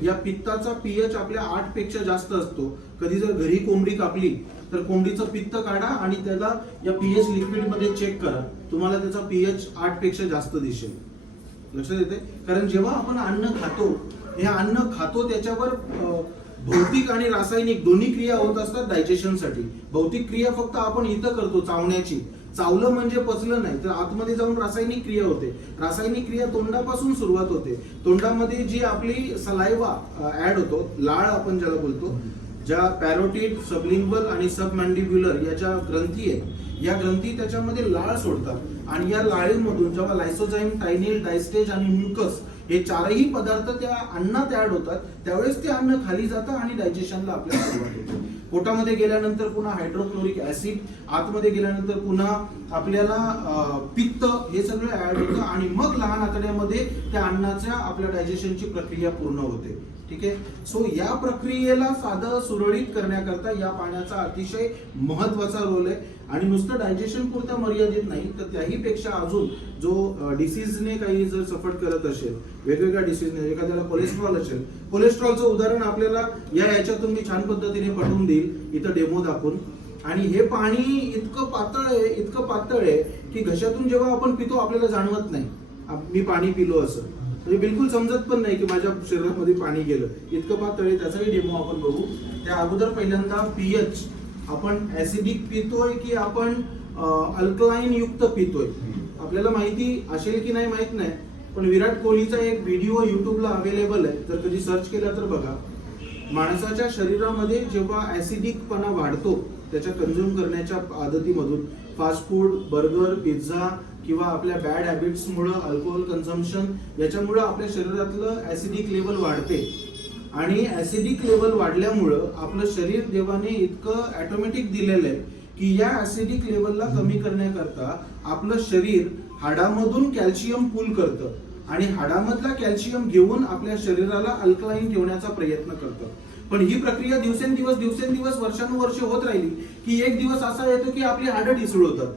या पित्ताचा पीएच आपल्या 8 पेक्षा जास्त असतो. कधी जर घरी कोंबडी कापली तर कोंबडीचं पित्त काढा आणि त्याला या पीएच लिक्विड मध्ये चेक करा, तुम्हाला त्याचा पीएच 8 पेक्षा जास्त दिसेल. लक्षात येते? कारण जेव्हा आपण अन्न खातो, हे अन्न खातो त्याच्यावर भौतिक आणि रासायनिक दोन्ही क्रिया होत असतात डायजेशनसाठी. भौतिक क्रिया फक्त आपण इथं करतो, चावण्याची. चावलं म्हणजे पचलं नाही, तर आतमध्ये जाऊन रासायनिक क्रिया होते. रासायनिक क्रिया तोंडापासून सुरुवात होते. तोंडामध्ये जी आपली सलायवा ऍड होतो, लाळ आपण ज्याला बोलतो, ज्या पॅरोटिड, सबलिंग्वल आणि सबमॅन्डिब्युलर या ज्या ग्रंथी आहेत, या ग्रंथी त्याच्यामध्ये लाळ सोडतात आणि या लाळीमधून जेव्हा लायसोझाईम, टायनिल, डायस्टेज आणि म्युकस हे 4ही पदार्थ त्या अन्नात ऍड होतात, त्यावेळेस ते अन्न खाली जातं आणि डायजेशनला आपल्याला सुरुवात होते. पोटामध्ये गेल्यानंतर पुन्हा हायड्रोक्लोरिक ऍसिड, आतमध्ये गेल्यानंतर पुन्हा आपल्याला पित्त, हे सगळं ऍड होतं आणि मग लहान आतड्यामध्ये त्या अन्नाच्या आपल्या डायजेशनची प्रक्रिया पूर्ण होते. ठीक आहे. सो या प्रक्रियेला साधं सुरळीत करण्याकरता या पाण्याचा अतिशय महत्वाचा रोल आहे. आणि नुसतं डायजेशन पुरता मर्यादित नाही, तर त्याही पेक्षा अजून जो डिसीजने काही जर सफर करत असेल, वेगवेगळ्या डिसीजने, एखाद्याला कोलेस्ट्रॉल असेल, कोलेस्ट्रॉलचं उदाहरण आपल्याला याच्यातून मी छान पद्धतीने पटवून देईल इथं डेमो दाखवून. आणि हे पाणी इतकं पातळ आहे की घशातून जेव्हा आपण पितो आपल्याला जाणवत नाही मी पाणी पिलो असं, म्हणजे बिलकुल समजत पण नाही की माझ्या शरीरामध्ये पाणी गेलं, इतकं पातळ आहे. त्याचाही डेमो आपण बघू. त्या अगोदर पहिल्यांदा पीएच, आपण ऍसिडिक पितोय की आपण अल्कलाईन युक्त पितोय, आपल्याला माहिती असेल की नाही माहित नाही, पण विराट कोहलीचा एक व्हिडिओ युट्यूबला अवेलेबल आहे, जर कधी सर्च केला तर बघा. माणसाच्या शरीरामध्ये जेव्हा ऍसिडिकपणा वाढतो त्याच्या कंझ्युम करण्याच्या आदतीमधून, फास्ट फूड, बर्गर, पिझ्झा किंवा आपल्या बॅड हॅबिट्समुळे, अल्कोहोल कन्झम्पशन, याच्यामुळे आपल्या शरीरातलं ऍसिडिक लेवल वाढते. आणि ऍसिडिक लेवल वाढल्यामुळं आपलं शरीर देवाने इतकं ऑटोमॅटिक दिलेलं आहे की या ऍसिडिक लेवलला कमी करण्याकरता आपलं शरीर हाडामधून कॅल्शियम पूल करतं आणि हाडामधला कॅल्शियम घेऊन आपल्या शरीराला अल्कलाईन ठेवण्याचा प्रयत्न करतं. पण ही प्रक्रिया दिवसेंदिवस वर्षानुवर्ष होत राहिली की एक दिवस असा येतो की आपली हाडं ढिसूळ होतात.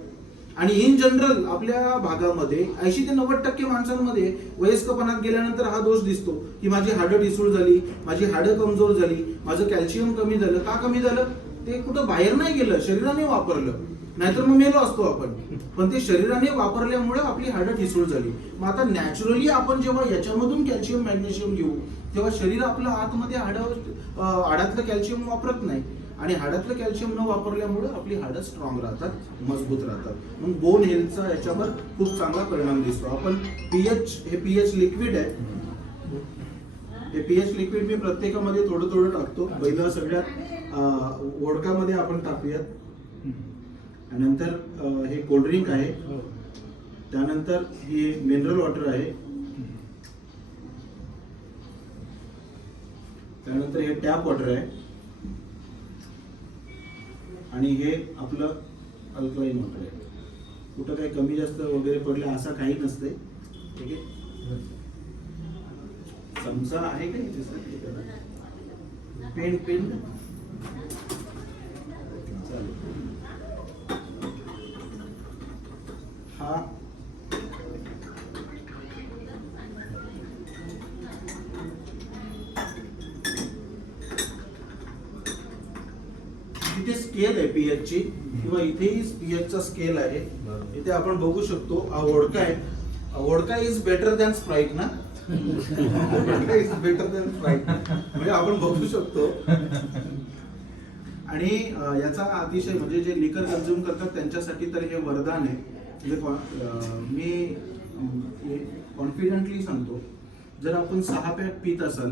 आणि इन जनरल आपल्या भागामध्ये 80 ते 90% माणसांमध्ये वयस्कपणात गेल्यानंतर हा दोष दिसतो की माझी हाडं ढिसूळ झाली, माझी हाडं कमजोर झाली, माझं कॅल्शियम कमी झालं. का कमी झालं? ते कुठं बाहेर नाही गेलं, शरीराने वापरलं. नाहीतर मग मेलो असतो आपण. पण ते शरीराने वापरल्यामुळे आपली हाडं ठिसूळ झाली. मग आता नॅचरली आपण जेव्हा याच्यामधून कॅल्शियम मॅग्नेशियम घेऊ तेव्हा शरीर आपलं आतमध्ये हाडातलं कॅल्शियम वापरत नाही. आणि हाडातलं कॅल्शियम न वापरल्यामुळे आपली हाडं स्ट्रॉंग राहतात, मजबूत राहतात. मग बोन हेल्थचा याच्यावर खूप चांगला परिणाम दिसतो. आपण हे पीएच लिक्विड आहे. हे पीएच लिक्विड मी प्रत्येकामध्ये थोडं थोडं टाकतो. पहिलं सगळ्यात वोडकामध्ये आपण टाकूयात. नंतर हे कोल्ड्रिंक आहे. त्यानंतर हे मिनरल वॉटर आहे. त्यानंतर हे टॅप वॉटर आहे. आणि हे आपलं अल्कलाईन वॉटर आहे. कुठं काही कमी जास्त वगैरे पडलं असं काही नसतंय. ठीक आहे. चमचा आहे का इथे? पेन चालेल. हा इथे स्केल आहे पीएच ची, किंवा इथेही पीएच चा स्केल आहे. इथे आपण बघू शकतो. हा वोडका आहे. Vodka is better than Sprite ना. Vodka is better than Sprite म्हणजे आपण बघू शकतो. आणि याचा अतिशय म्हणजे जे लिकर कन्झ्युम करतात त्यांच्यासाठी तर हे वरदान आहे. म्हणजे मी कॉन्फिडेंटली सांगतो, जर आपण 6 पॅक पित असाल,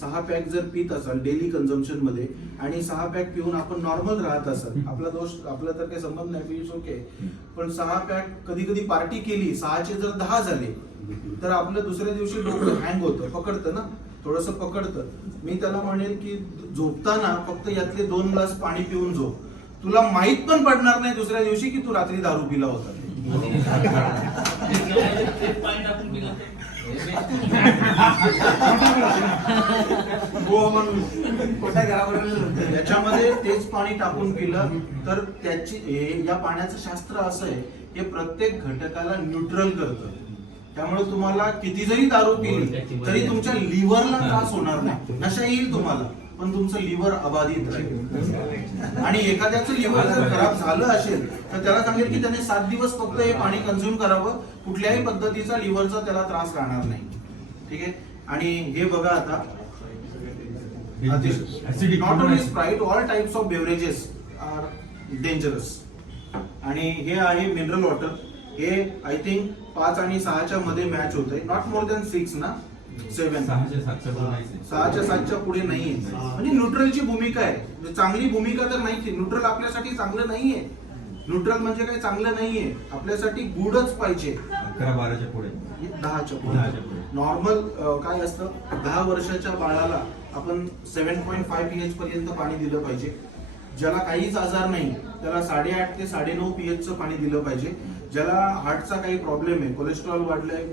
6 पॅक जर पित असाल डेली कन्झम्पशन मध्ये, आणि 6 पॅक पिऊन आपण नॉर्मल राहत असाल, आपला दोष आपला तर काही संबंध नाही, इट्स ओके. पण 6 पॅक कधी कधी पार्टी केली, 6चे जर 10 झाले तर आपलं दुसऱ्या दिवशी डोकं हँग होतं, पकडतं ना, थोडंसं पकडतं. मी त्याला म्हणेल की झोपताना फक्त यातले 2 ग्लास पाणी पिऊन झोप. तुला माहित पण पडणार नाही दुसऱ्या दिवशी की तू रात्री दारू पिला होता. याच्यामध्ये तेच पाणी टाकून पिलं तर या पाण्याचं शास्त्र असं आहे, हे प्रत्येक घटकाला न्यूट्रल करतं. त्यामुळे तुम्हाला किती जरी दारू पिली तरी तुमच्या लिव्हरला त्रास होणार नाही. नशा येईल तुम्हाला, पण तुमचं लिव्हर अबाधित राहील. आणि एखाद्याचं लिव्हर जर खराब झालं असेल तर त्याला सांगेल की त्याने 7 दिवस फक्त हे पाणी कन्झ्युम करावं. कुठल्याही पद्धतीचा लिव्हरचा त्याला त्रास राहणार नाही. ठीक आहे. आणि हे बघा आता, not only Sprite, all types of beverages are dangerous. आणि हे आहे मिनरल वॉटर. हे आय थिंक 5 आणि 6च्या मध्ये मॅच होत आहे. नॉट मोर दॅन 6 ना, 7. 6च्या 7च्या पुढे नाहीये. म्हणजे न्यूट्रलची भूमिका आहे. चांगली भूमिका तर नाही. न्यूट्रल आपल्यासाठी चांगलं नाहीये. न्यूट्रल म्हणजे काही चांगलं नाहीये. आपल्यासाठी गुडच पाहिजे. 11-12च्या पुढे, 10च्या पुढे. नॉर्मल काय असतं, 10 वर्षाच्या बाळाला आपण 7.5 pH पर्यंत पाणी दिलं पाहिजे. ज्याला काहीच आजार नाही त्याला 8.5 ते 9.5 pH पाणी दिलं पाहिजे. ज्याला हार्टचा काही प्रॉब्लेम आहे, कोलेस्ट्रॉल वाढलंय,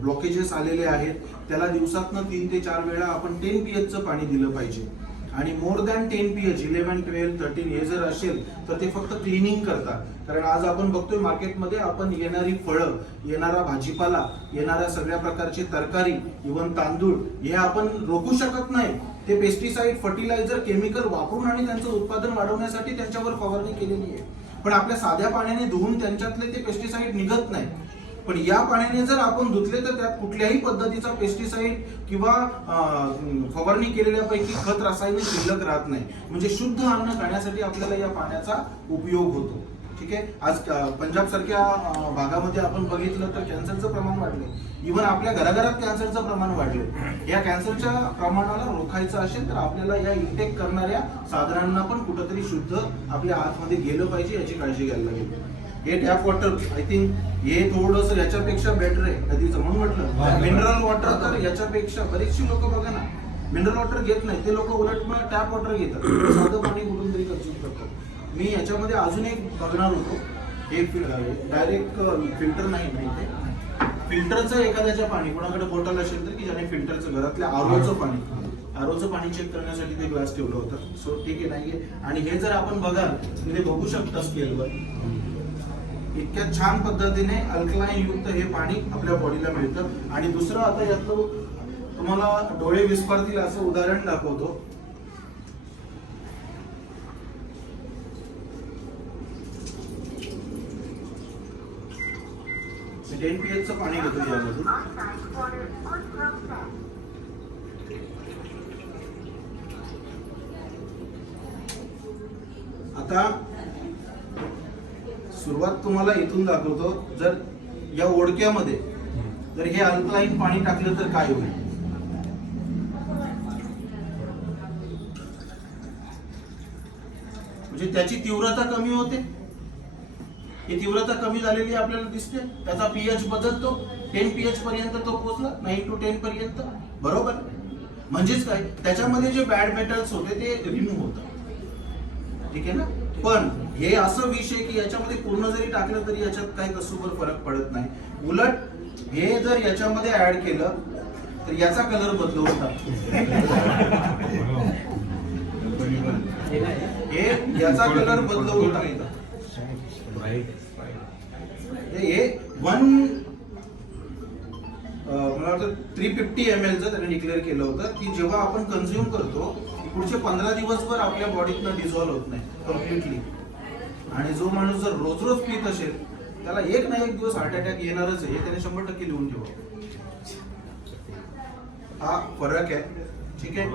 ब्लॉकेजेस आलेले आहेत, त्याला दिवसातनं 3 ते 4 वेळा आपण 10 pH पाणी दिलं पाहिजे. आणि मोर दॅन 10 pH 11, 12, 13 हे जर असेल तर ते फक्त क्लिनिंग करतात. कारण आज आपण बघतोय मार्केटमध्ये आपण येणारी फळं, येणारा भाजीपाला, येणाऱ्या सगळ्या प्रकारची तरकारी, इव्हन तांदूळ हे आपण रोखू शकत नाही. ते पेस्टिसाइड, फर्टिलायझर, केमिकल वापरून आणि त्यांचं उत्पादन वाढवण्यासाठी त्यांच्यावर फवारणी केलेली आहे. पण आपल्या साध्या पाण्याने धुवून त्यांच्यातले ते पेस्टिसाइड निघत नाही. पण या पाण्याने जर आपण धुतले तर त्यात कुठल्याही पद्धतीचा पेस्टिसाइड किंवा फवारणी केलेल्यापैकी खत रासायनिक शिल्लक राहत नाही. म्हणजे शुद्ध अन्न खाण्यासाठी आपल्याला या पाण्याचा उपयोग होतो. ठीक आहे. आज पंजाब सारख्या भागामध्ये आपण बघितलं तर कॅन्सरचं प्रमाण वाढलंय. इव्हन आपल्या घराघरात कॅन्सरचं प्रमाण वाढलंय. या कॅन्सरच्या प्रमाणाला रोखायचं असेल तर आपल्याला या इंटेक करणाऱ्या साधनांना पण कुठंतरी शुद्ध आपल्या आतमध्ये गेलं पाहिजे, याची काळजी घ्यायला लागेल. हे टॅप वॉटर आय थिंक हे थोडंसं याच्यापेक्षा बेटर आहे कधीच, म्हणून म्हटलं मिनरल वॉटर तर याच्यापेक्षा बरीचशी लोक बघा ना मिनरल वॉटर घेत नाही. ते लोक उलट टॅप वॉटर घेतात, साधं पाणी कुठून तरी कन्झ्युम करतात. मी याच्यामध्ये अजून एक बघणार होतो. हे डायरेक्ट फिल्टर नाही ते फिल्टरचं एखाद्याच्या पाणी कोणाकडे बॉटल असेल तर की ज्याने फिल्टरचं घरातल्या आरोचं पाणी चेक करण्यासाठी ते ग्लास ठेवलं होतं. सो ठीक आहे नाहीये. आणि हे जर आपण बघाल तर ते बघू शकता स्केलवर इतक्या छान पद्धतीने अल्कलाईन युक्त हे पाणी आपल्या बॉडीला मिळतं. आणि दुसरं आता यातलं तुम्हाला डोळे विस्फारतील असं उदाहरण दाखवतो. मी 10 pH चं पाणी घेतो यामधून. आता सुरुवात तुम्हाला इथून दाखवतो. जर या ओडक्यामध्ये जर हे अल्कलाईन पाणी टाकलं तर काय होईल. म्हणजे त्याची तीव्रता कमी होते. ही तीव्रता कमी झालेली आपल्याला दिसते. त्याचा पीएच बदलतो. 10 pH पर्यंत तो पोहोचला. 9 to 10 पर्यंत. बरोबर. म्हणजेच काय त्याच्यामध्ये जे बॅड मेटल्स होते ते रिमूव्ह होतात. ठीक आहे ना. पण हे असं विष आहे की याच्यामध्ये पूर्ण जरी टाकलं तरी याच्यात काही कसुबर फरक पडत नाही. उलट हे जर याच्यामध्ये ऍड केलं तर याचा कलर बदलवून टाकतो. हे याचा कलर बदलवून टाकतो. हे मला वाटतं 350 ml त्याने डिक्लेअर केलं होतं की जेव्हा आपण कन्झ्युम करतो पुढचे 15 दिवसभर आपल्या बॉडीतनं डिझॉल्व्ह होत नाही कम्प्लिटली. आणि जो माणूस जर रोज रोज पित असेल त्याला एक ना एक दिवस हार्ट अटॅक येणारच आहे. हे त्याने 100% लिहून ठेवा. हा फरक आहे. ठीक आहे.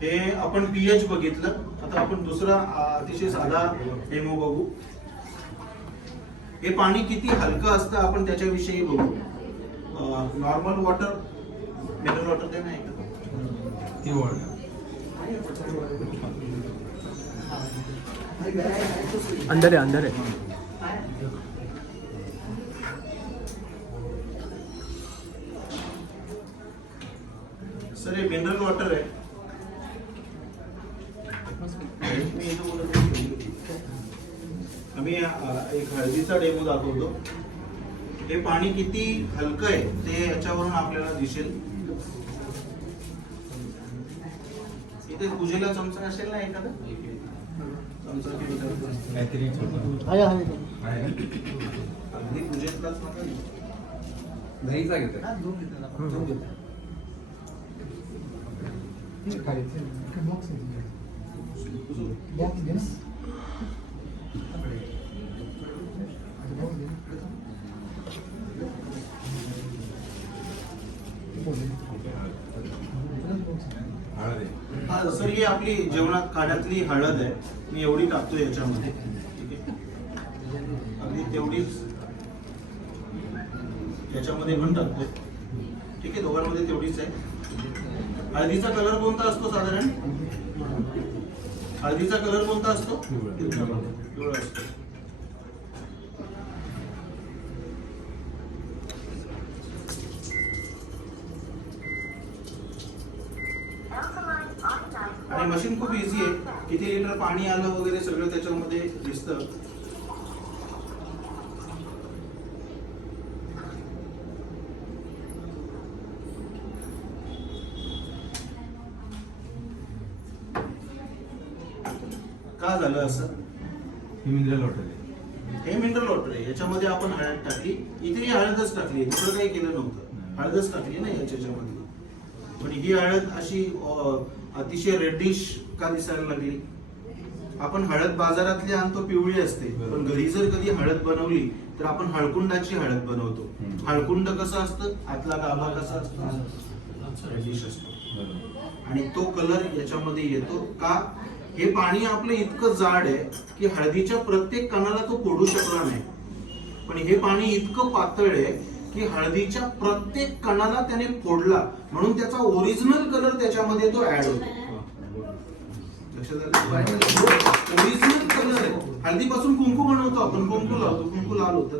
हे आपण पीएच बघितलं. आता आपण दुसरा अतिशय साधा डेमो बघू. हे पाणी किती हलकं असतं आपण त्याच्याविषयी बघू. नॉर्मल वॉटर मिनरल वॉटर ते नाही अंदर है सर हे मिनरल वॉटर आहे. आम्ही एक हळदीचा डेमो दाखवतो. हे पाणी किती हलकं आहे ते याच्यावरून आपल्याला दिसेल. इथे पूजेला चमचा असेल ना एखादा चमचा अगदी पूजेतलाच नका घेऊ. दहीचा घेतोय. हा सर ही आपली जेवणात खाण्यातली हळद आहे. मी एवढी टाकतो याच्यामध्ये. ठीक आहे. अगदी तेवढीच याच्यामध्ये पण टाकतोय. ठीक आहे. दोघांमध्ये तेवढीच आहे. हळदीचा कलर कोणता असतो साधारण. हळदीचा कलर कोणता असतो. पिवळा असतो. आणि मशीन खूप इझी आहे. किती लिटर पाणी आलं वगैरे सगळं त्याच्यामध्ये दिसतं. का झालं असं. हे मिनरल वॉटर आहे. हे मिनरल वॉटर आहे. याच्यामध्ये आपण हळद टाकली. इथे हळदच टाकली. दुसरं काही केलं नव्हतं. हळदच टाकली ना याच्यामध्ये. पण ही हळद अशी अतिशय रेडिश का दिसायला लागली. आपण हळद बाजारातली आणतो पिवळी असते. पण घरी जर कधी हळद बनवली तर आपण हळकुंडाची हळद बनवतो. हळकुंड कसं असतं. आतला गाभा कसा असतो. रेडिश असतो. आणि तो कलर याच्यामध्ये येतो का. हे पाणी आपलं इतकं जाड आहे की हळदीच्या प्रत्येक कणाला तो फोडू शकला नाही. पण हे पाणी इतकं पातळ आहे की हळदीच्या प्रत्येक कणाला त्याने फोडला म्हणून त्याचा ओरिजिनल कलर त्याच्यामध्ये तो ऍड होतो. लक्षात आलं. ओरिजिनल कलर आहे. हळदीपासून कुंकू बनवतो आपण. कुंकू लावतो. कुंकू लाल होतं.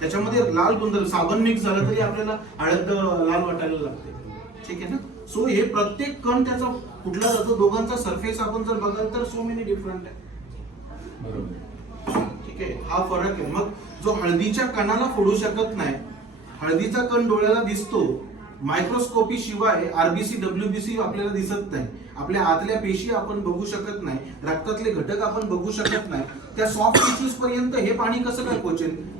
त्याच्यामध्ये लाल गुंदल साबण मिक्स झालं तरी आपल्याला हळद लाल वाटायला लागते. ठीक आहे ना. सो हे प्रत्येक कण त्याचा कुठला जातो. दोघांचा सरफेस आपण जर बघाल तर सो मेनी डिफरंट आहे. बरोबर. ठीक आहे. ओके, हा फरक आहे. मग जो हळदीच्या कणाला फोडू शकत नाही, हळदीचा कण डोळ्याला दिसतो, मायक्रोस्कोपी शिवाय आरबीसी डब्ल्यूबीसी आपल्याला दिसत नाही, आपल्या आतल्या पेशी आपण बघू शकत नाही, रक्तातले घटक आपण बघू शकत नाही, त्या सॉफ्ट टिश्यूज पर्यंत हे पाणी कसं काय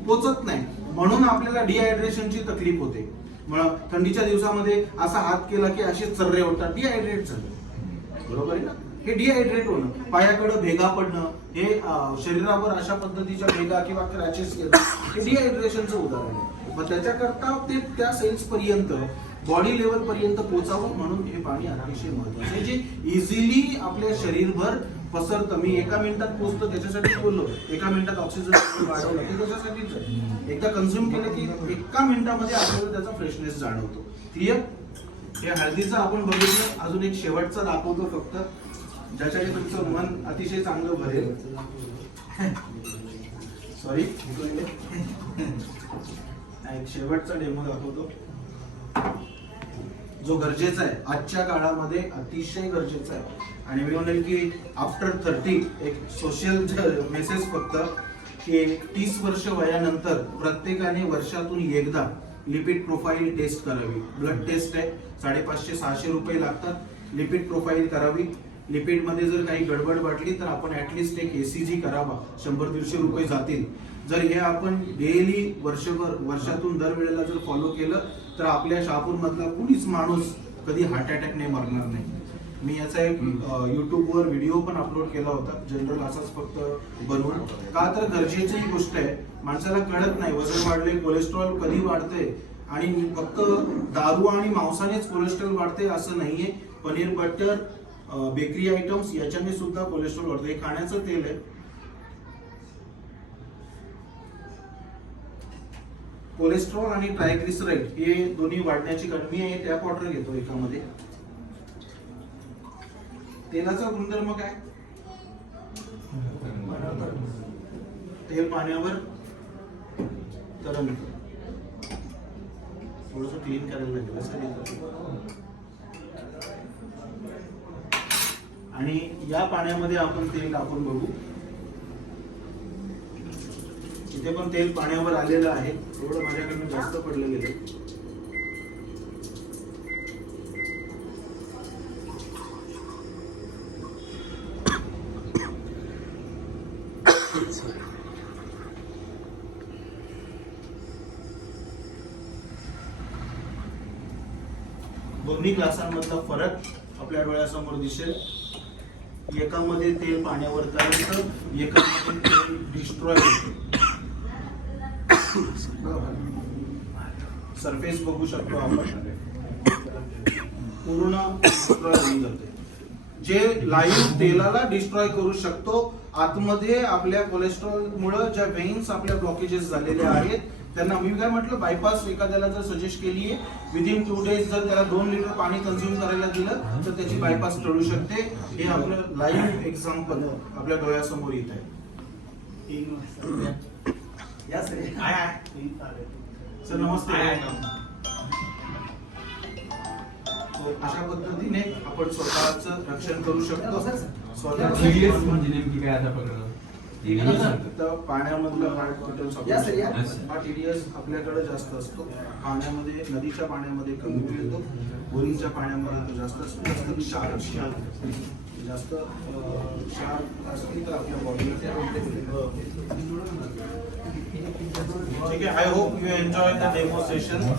पोचत नाही. म्हणून आपल्याला डिहायड्रेशनची तकलीफ होते. मग थंडीच्या दिवसामध्ये असा हात केला की असे चर्रे होतात, डिहायड्रेट झालं. बरोबर आहे ना. हे डिहायड्रेट होणं, पायाकडे भेगा पडणं, हे शरीरावर अशा पद्धतीच्या भेगा किंवा क्रॅचेस येणं, हे डिहायड्रेशनचं उदाहरण आहे. मग त्याच्याकरता ते त्या सेल्स पर्यंत, बॉडी लेवल पर्यंत पोचावं म्हणून हे पाणी अतिशय महत्वाचं आहे, जे इझिली आपल्या शरीरभर पसरतं. मी एका मिनिटात पोहोचतो त्याच्यासाठी बोललो, एका मिनिटात ऑक्सिजन वाढवलं ते त्याच्यासाठीच आहे. एकदा कन्झ्युम केलं की एका मिनिटामध्ये आपल्याला त्याचा फ्रेशनेस जाणवतो. क्लिअर. हे हळदीचं आपण बघितलं. अजून एक शेवटचा दाखवतो फक्त, ज्याच्याने तुमचं मन अतिशय चांगलं भरेल. सॉरी, एक शेवटचा डेमो दाखवतो जो गरजेचा आहे, आजच्या काळामध्ये अतिशय गरजेचा आहे. आणि मी म्हणेल की आफ्टर 30 एक सोशल मेसेज फक्त, की 30 वर्ष वयानंतर प्रत्येकाने वर्षातून एकदा लिपिड प्रोफाईल टेस्ट करावी. ब्लड टेस्ट आहे, 550-600 रुपये लागतात. लिपिड प्रोफाईल करावी. लिपिड मध्ये जर काही गडबड वाटली तर आपण ऍटलिस्ट एक एसीजी करावा, 100-150 रुपये जातील. जर हे आपण डेली वर्षातून दरवेळेला जर फॉलो केलं तर आपल्या शहापूर मधला कुणीच माणूस कधी हार्ट अटॅकने मरणार नाही. मी याचा एक युट्यूबवर व्हिडिओ पण अपलोड केला होता, जनरल असाच फक्त बनवून. का तर गरजेची ही गोष्ट आहे. माणसाला कळत नाही वजन वाढले, कोलेस्ट्रॉल कधी वाढते, आणि फक्त दारू आणि मांसानेच कोलेस्ट्रॉल वाढते असं नाहीये. पनीर, बटर, बेकरी आयटम्स याच्याने सुद्धा कोलेस्ट्रॉल वाढते. हे खाण्याचं तेल आहे. कोलेस्ट्रॉल आणि ट्रायग्लिसराईड हे दोन्ही वाढण्याची गणमी आहे. टॅप वॉटर घेतो एकामध्ये. तेलाचा गुणधर्म काय? तेल पाण्यावर तरंगतं. थोडंसं क्लीन करायला लागेल असं. आणि या पाण्यामध्ये आपण तेल टाकून बघू. इथे पण तेल पाण्यावर आलेलं आहे. थोडं माझ्याकडनं जास्त पडलं गेलं. दोन्ही ग्लासांमधला फरक आपल्या डोळ्यासमोर दिसेल. एकामध्ये तेल पाण्यावर तरंगतं, एकामध्ये तेल डिस्ट्रॉय होतं. सरफेस बघू शकतो आपण, पूर्ण डिस्ट्रॉय होऊन जाते. जे लाईव्ह तेलाला डिस्ट्रॉय करू शकतो, आतमध्ये आपल्या कोलेस्ट्रॉल मुळे ज्या वेन्स आपल्या ब्लॉकेजेस झालेले आहेत त्यांना, मी काय म्हटलं, बायपास एखाद्याला जर सजेस्ट केली आहे, विदिन 2 days जर त्याला 2 लिटर पाणी कन्झ्युम करायला दिलं तर त्याची बायपास टळू शकते. हे आपलं लाईव्ह एक्झाम्पल आपल्या डोळ्यासमोर येत आहे. सर नमस्ते. अशा पद्धतीने आपण स्वतःचं रक्षण करू शकतो. TDS म्हणजे नेमकी काय आता पकडलं? पाण्यामधलं हा TDS आपल्याकडे जास्त असतो. पाण्यामध्ये, नदीच्या पाण्यामध्ये कमी मिळतो, बोरिंगच्या पाण्यामध्ये तो जास्त असतो. जास्त क्षार असली तर आपल्या बॉडीला. ठीक आहे. I hope you enjoy the demo session.